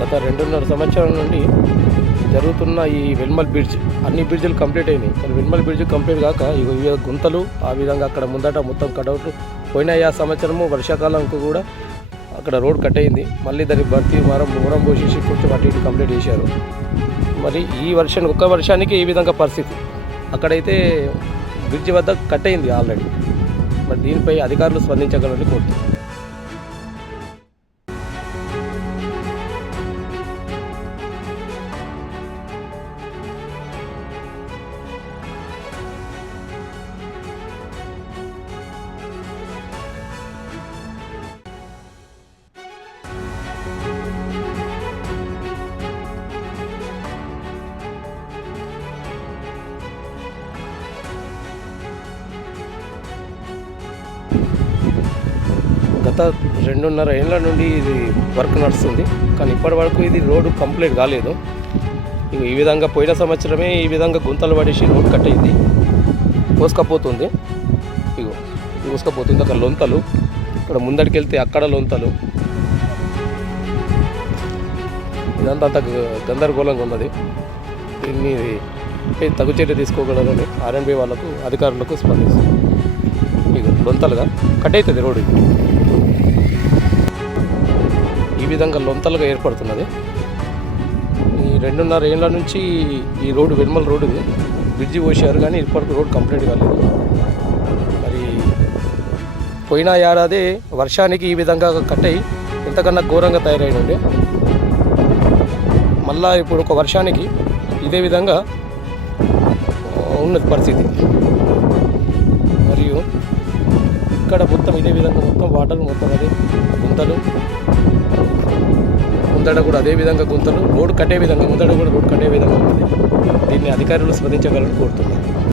గత 2.5 సంవత్సరాల నుండి జరుగుతున్న ఈ వెల్మల్ బ్రిడ్జ్ అన్ని బ్రిడ్జ్లు కంప్లీట్ అయినాయి. కానీ వెల్మల్ బ్రిడ్జ్ కంప్లీట్ కాక ఇవి గుంతలు ఆ విధంగా అక్కడ ముందట మొత్తం కటౌట్లు పోయిన ఆ సంవత్సరము వర్షాకాలంకు కూడా అక్కడ రోడ్ కట్ అయింది. మళ్ళీ దాన్ని భర్తీ మూరం పోసేసి కొంచెం అటు ఇటు కంప్లీట్ చేశారు. మరి ఈ వర్షానికి ఒక్క వర్షానికి ఈ విధంగా పరిస్థితి. అక్కడైతే బ్రిడ్జ్ వద్ద కట్ అయింది ఆల్రెడీ. మరి దీనిపై అధికారులు స్పందించగలని కోరుతున్నాను. గత 2.5 ఏళ్ళ నుండి ఇది వర్క్ నడుస్తుంది. కానీ ఇప్పటి వరకు ఇది రోడ్డు కంప్లీట్ కాలేదు. ఈ విధంగా పోయిన సంవత్సరమే ఈ విధంగా గుంతలు పడేసి రోడ్ కట్ అయింది. కోసుకపోతుంది, కోసుకపోతుంది. అక్కడ లొంతలు, ఇక్కడ ముందడికి వెళ్తే అక్కడ లొంతలు, ఇదంతా అంత గందరగోళంగా ఉన్నది. దీన్ని తగు చర్య తీసుకోగలరని ఆర్ఎండ్బి వాళ్ళకు అధికారులకు స్పందిస్తుంది. ఇక లొంతలుగా కట్ అవుతుంది రోడ్డు. ఈ విధంగా లొంతలుగా ఏర్పడుతున్నది. ఈ 2.5 ఏళ్ళ నుంచి ఈ రోడ్డు వెల్మల్ రోడ్డు ఇది బ్రిడ్జి పోసారు, కానీ ఇప్పటికి రోడ్ కంప్లీట్ కాలేదు. మరి పోయిన ఏడాది వర్షానికి ఈ విధంగా కట్ అయ్యి ఎంతకన్నా ఘోరంగా తయారైంది. మళ్ళా ఇప్పుడు ఒక వర్షానికి ఇదే విధంగా ఉన్నది పరిస్థితి. మరియు ఇక్కడ మొత్తం ఇదే విధంగా మొత్తం వాటర్ మొత్తం అదే గుంతలు, ముందడ కూడా అదే విధంగా గుంతలు, రోడ్డు కట్టే విధంగా ముందడ కూడా రోడ్డు కట్టే విధంగా ఉన్నది. దీన్ని అధికారులు స్పందించగలని కోరుతున్నారు.